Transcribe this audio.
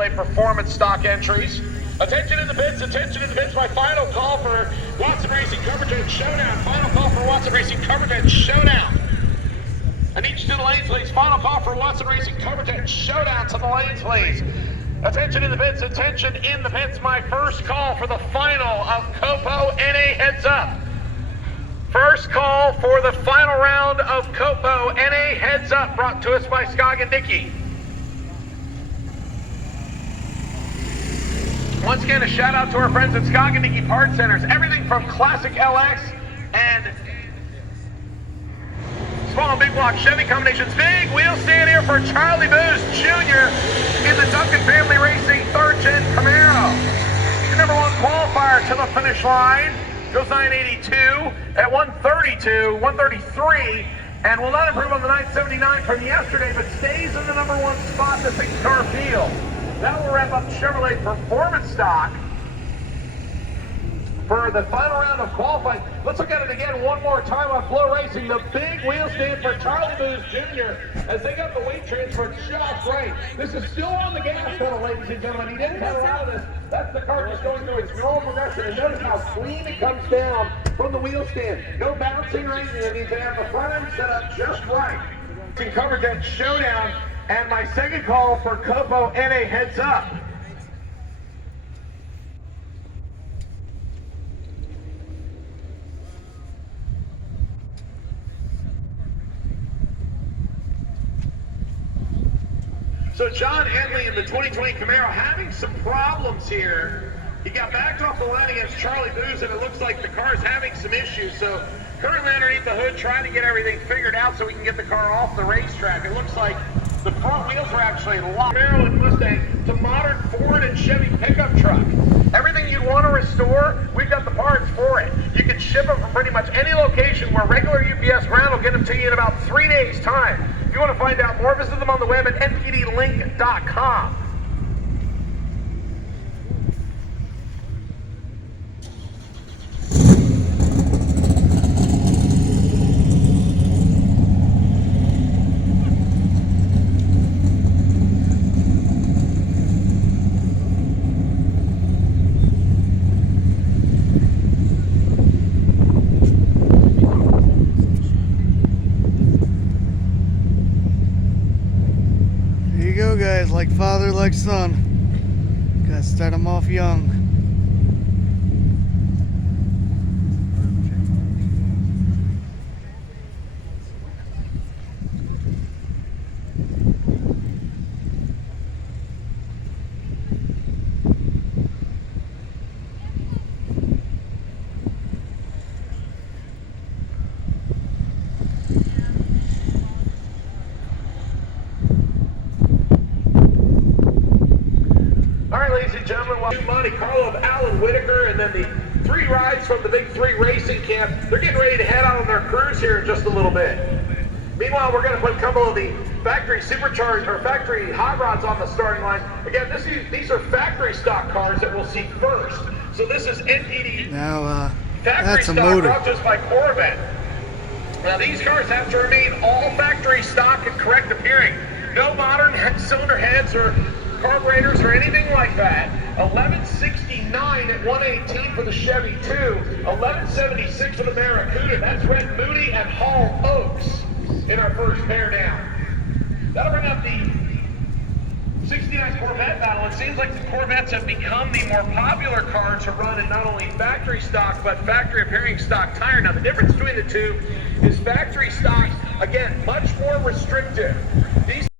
Chevrolet Performance stock entries. Attention in the pits, my final call for Watson Racing coverage and showdown. Final call for Watson Racing coverage and showdown. I need you to the lanes, please. Final call for Watson Racing coverage and showdown to the lanes, please. Attention in the pits, my first call for the final of Copo NA Heads Up. First call for the final round of Copo NA Heads Up, brought to us by Skog and Nicky. Once again, a shout out to our friends at Skog and Nicky Part Centers. Everything from classic LX and small and big block Chevy combinations. Big wheel stand here for Charlie Booz Jr. in the Duncan Family Racing 3rd Gen Camaro. The number 1 qualifier to the finish line. Goes 982 at 132, 133, and will not improve on the 979 from yesterday, but stays in the number 1 spot in the 6-car field. That will wrap up Chevrolet Performance stock for the final round of qualifying. Let's look at it again one more time on Flow Racing. The big wheel stand for Charlie Booz Jr. as they got the weight transfer just right. This is still on the gas pedal, ladies and gentlemen. He didn't have a lot of this. That's the car just going through its normal progression. And notice how clean it comes down from the wheel stand. No bouncing or anything. It means they have the front end set up just right. Coverage and showdown. And my second call for Copo NA Heads Up. So John Henley in the 2020 Camaro having some problems here. He got backed off the line against Charlie Booz, and it looks like the car's having some issues. So currently underneath the hood, trying to get everything figured out so we can get the car off the racetrack. It looks like the front wheels are actually locked. Camaro and Mustang, it's a modern Ford and Chevy pickup truck. Everything you want to restore, we've got the parts for it. You can ship them from pretty much any location where regular UPS ground will get them to you in about 3 days' time. If you want to find out more, visit them on the web at npdlink.com. Guys, like father, like son. Gotta start them off young. Monte Carlo of Alan Whitaker, and then the 3 rides from the Big 3 Racing Camp. They're getting ready to head out on their cruise here in just a little bit. Meanwhile, we're going to put a couple of the factory supercharged or factory hot rods on the starting line. Again, these are factory stock cars that we'll see first. So this is NPD now, factory that's a stock motor. brought to us by Corvette. Now these cars have to remain all factory stock and correct appearing. No modern cylinder heads or carburetors or anything like that. 1169 at 118 for the Chevy 2. 1176 for the Barracuda. That's Red Moody and Hall Oaks in our first pair down. That'll bring up the 69 Corvette battle. It seems like the Corvettes have become the more popular car to run in not only factory stock but factory appearing stock tire. Now the difference between the two is factory stock, again, much more restrictive. These